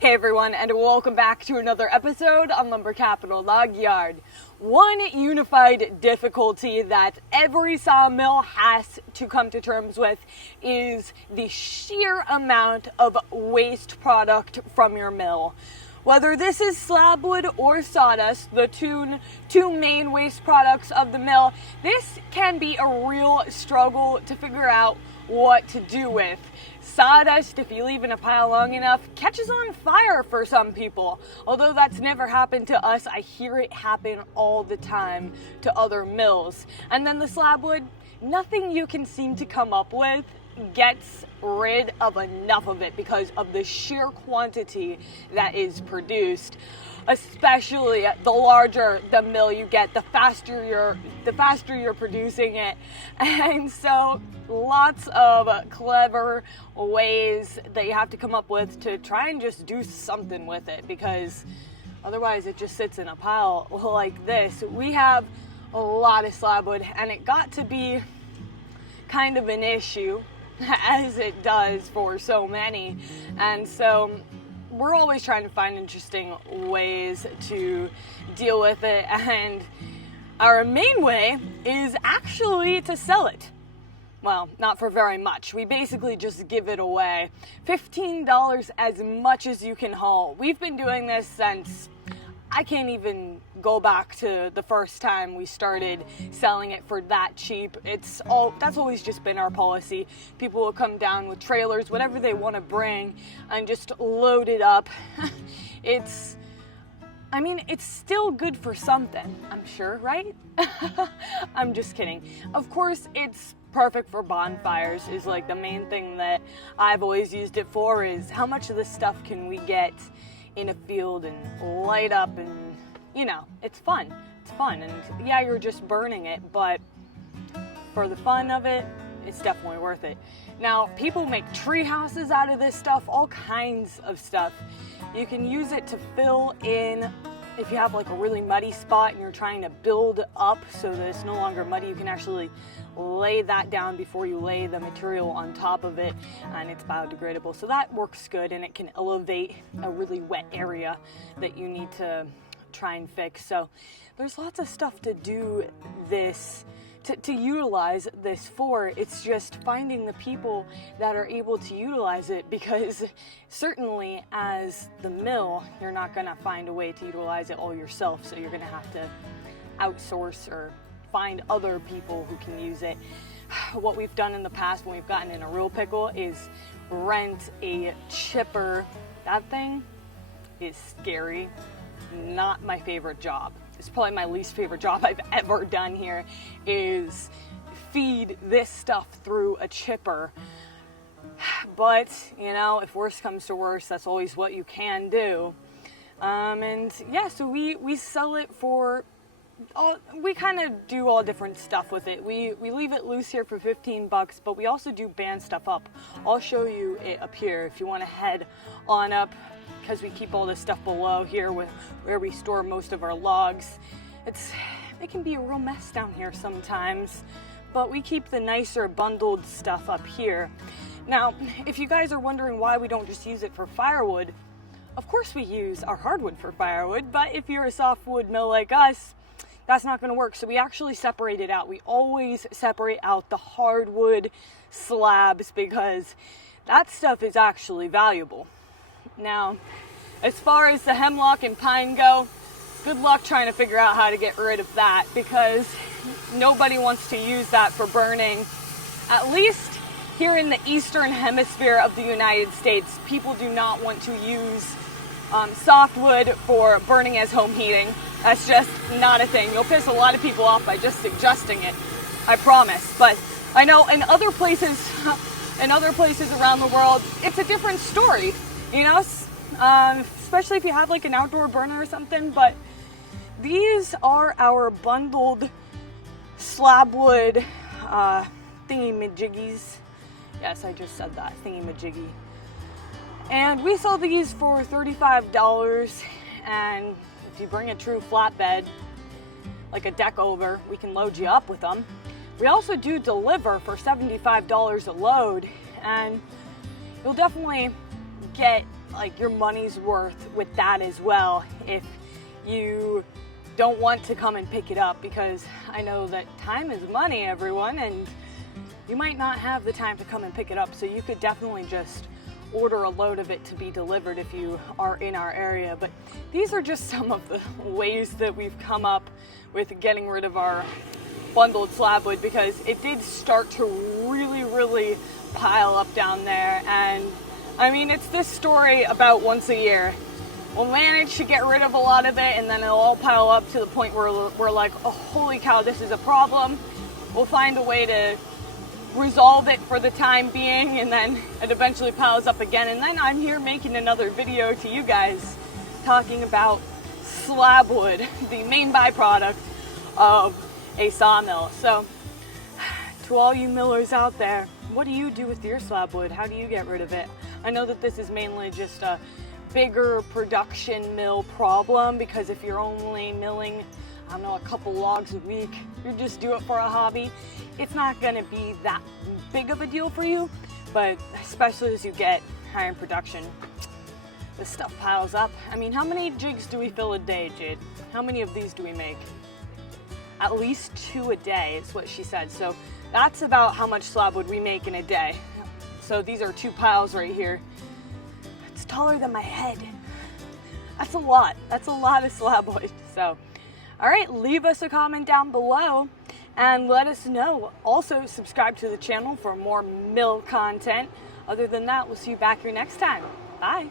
Hey everyone, and welcome back to another episode on Lumber Capital Log Yard. One unified difficulty that every sawmill has to come to terms with is the sheer amount of waste product from your mill. Whether this is slabwood or sawdust, the two main waste products of the mill, this can be a real struggle to figure out what to do with. Sawdust, if you leave in a pile long enough, catches on fire for some people. Although that's never happened to us, I hear it happen all the time to other mills. And then the slabwood, nothing you can seem to come up with gets rid of enough of it because of the sheer quantity that is produced. Especially the larger the mill you get, the faster you're producing it. And so lots of clever ways that you have to come up with to try and just do something with it, because otherwise it just sits in a pile like this. We have a lot of slabwood, and it got to be kind of an issue, as it does for so many. And so we're always trying to find interesting ways to deal with it, and our main way is actually to sell it. Well, not for very much. We basically just give it away. $15 as much as you can haul. We've been doing this since I can't even go back to the first time we started selling it for that cheap. That's always just been our policy. People will come down with trailers, whatever they want to bring, and just load it up. It's still good for something, I'm sure, right? I'm just kidding. Of course, it's perfect for bonfires, is like the main thing that I've always used it for, is how much of this stuff can we get in a field and light up, and it's fun. And yeah, you're just burning it, but for the fun of it, it's definitely worth it. Now, people make tree houses out of this stuff, all kinds of stuff. You can use it to fill in if you have like a really muddy spot and you're trying to build up so that it's no longer muddy. You can actually lay that down before you lay the material on top of it, and it's biodegradable. So that works good, and it can elevate a really wet area that you need to try and fix. So there's lots of stuff to do this, to utilize this for. It's just finding the people that are able to utilize it, because certainly as the mill, you're not going to find a way to utilize it all yourself. So you're going to have to outsource or find other people who can use it. What we've done in the past when we've gotten in a real pickle is rent a chipper. That thing is scary. Not my favorite job. It's probably my least favorite job I've ever done here, is feed this stuff through a chipper. But, if worse comes to worse, that's always what you can do. And yeah, so we sell it for we kind of do all different stuff with it. We leave it loose here for $15, but we also do band stuff up. I'll show you it up here if you want to head on up, because we keep all this stuff below here where we store most of our logs. It can be a real mess down here sometimes, but we keep the nicer bundled stuff up here. Now, if you guys are wondering why we don't just use it for firewood, of course we use our hardwood for firewood, but if you're a softwood mill like us, that's not going to work. So we actually separate it out. We always separate out the hardwood slabs, because that stuff is actually valuable. Now, as far as the hemlock and pine go, good luck trying to figure out how to get rid of that, because nobody wants to use that for burning. At least here in the eastern hemisphere of the United States, people do not want to use softwood for burning as home heating. That's just not a thing. You'll piss a lot of people off by just suggesting it, I promise. But I know in other places around the world, it's a different story, especially if you have like an outdoor burner or something. But these are our bundled slabwood thingy-majiggies. Yes, I just said that, thingy-majiggy. And we sell these for $35, and if you bring a true flatbed, like a deck over, we can load you up with them. We also do deliver for $75 a load, and you'll definitely get like your money's worth with that as well if you don't want to come and pick it up, because I know that time is money, everyone, and you might not have the time to come and pick it up, so you could definitely just order a load of it to be delivered if you are in our area. But these are just some of the ways that we've come up with getting rid of our bundled slab wood, because it did start to really pile up down there. And I mean, it's this story about once a year. We'll manage to get rid of a lot of it, and then it'll all pile up to the point where we're like, oh, holy cow, this is a problem. We'll find a way to resolve it for the time being, and then it eventually piles up again, and then I'm here making another video to you guys talking about slab wood, the main byproduct of a sawmill. So to all you millers out there, what do you do with your slab wood? How do you get rid of it? I know that this is mainly just a bigger production mill problem, because if you're only milling, I don't know, a couple logs a week, you just do it for a hobby, it's not going to be that big of a deal for you. But especially as you get higher in production, this stuff piles up. I mean, how many jigs do we fill a day, Jade? How many of these do we make? At least 2 a day is what she said. So that's about how much slab wood we make in a day. So these are 2 piles right here. It's taller than my head. That's a lot. That's a lot of slab wood. So, all right, leave us a comment down below and let us know. Also, subscribe to the channel for more mill content. Other than that, we'll see you back here next time. Bye.